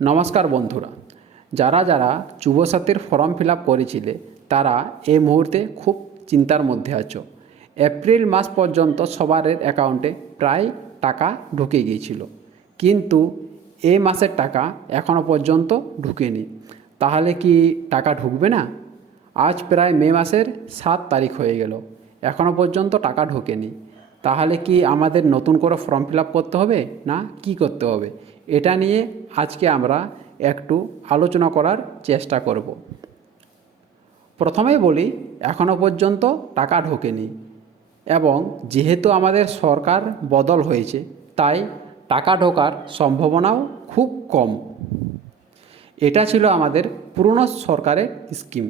নমস্কার বন্ধুরা, যারা যারা যুবসাথীর ফর্ম ফিল আপ করেছিলে তারা এই মুহূর্তে খুব চিন্তার মধ্যে আছো। এপ্রিল মাস পর্যন্ত সবার অ্যাকাউন্টে প্রায় টাকা ঢুকে গিয়েছিল, কিন্তু এই মাসের টাকা এখনও পর্যন্ত ঢুকেনি। তাহলে কি টাকা ঢুকবে না? আজ প্রায় মে মাসের 7 তারিখ হয়ে গেল, এখনও পর্যন্ত টাকা ঢোকেনি। তাহলে কি আমাদের নতুন করে ফর্ম ফিল আপ করতে হবে না কি করতে হবে? এটা নিয়ে আজকে আমরা একটু আলোচনা করার চেষ্টা করব। প্রথমেই বলি, এখনও পর্যন্ত টাকা ঢোকেনি এবং যেহেতু আমাদের সরকার বদল হয়েছে, তাই টাকা ঢোকার সম্ভাবনাও খুব কম। এটা ছিল আমাদের পুরনো সরকারের স্কিম।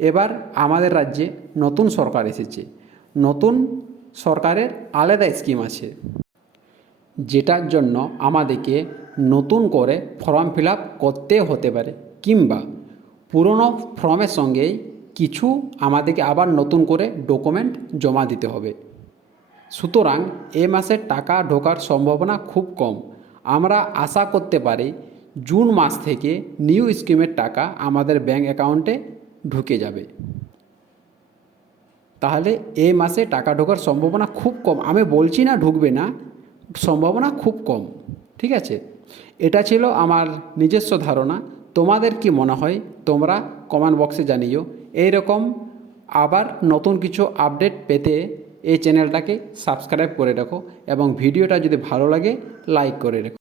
এবার আমাদের রাজ্যে নতুন সরকার এসেছে, নতুন সরকারের আলাদা স্কিম আছে, যেটার জন্য আমাদেরকে নতুন করে ফর্ম ফিল আপ করতে হতে পারে, কিংবা পুরনো ফর্মের সঙ্গেই কিছু আমাদেরকে আবার নতুন করে ডকুমেন্ট জমা দিতে হবে। সুতরাং এ মাসে টাকা ঢোকার সম্ভাবনা খুব কম। আমরা আশা করতে পারি জুন মাস থেকে নিউ স্কিমের টাকা আমাদের ব্যাঙ্ক অ্যাকাউন্টে ঢুকে যাবে। তাহলে এই মাসে টাকা ঢোকার সম্ভাবনা খুব কম। আমি বলছি না ঢুকবে না, সম্ভাবনা খুব কম। ঠিক আছে, এটা ছিল আমার নিজস্ব ধারণা। তোমাদের কি মনে হয় তোমরা কমেন্ট বক্সে জানিও। এইরকম আবার নতুন কিছু আপডেট পেতে এই চ্যানেলটাকে সাবস্ক্রাইব করে রাখো এবং ভিডিওটা যদি ভালো লাগে লাইক করে রেখো।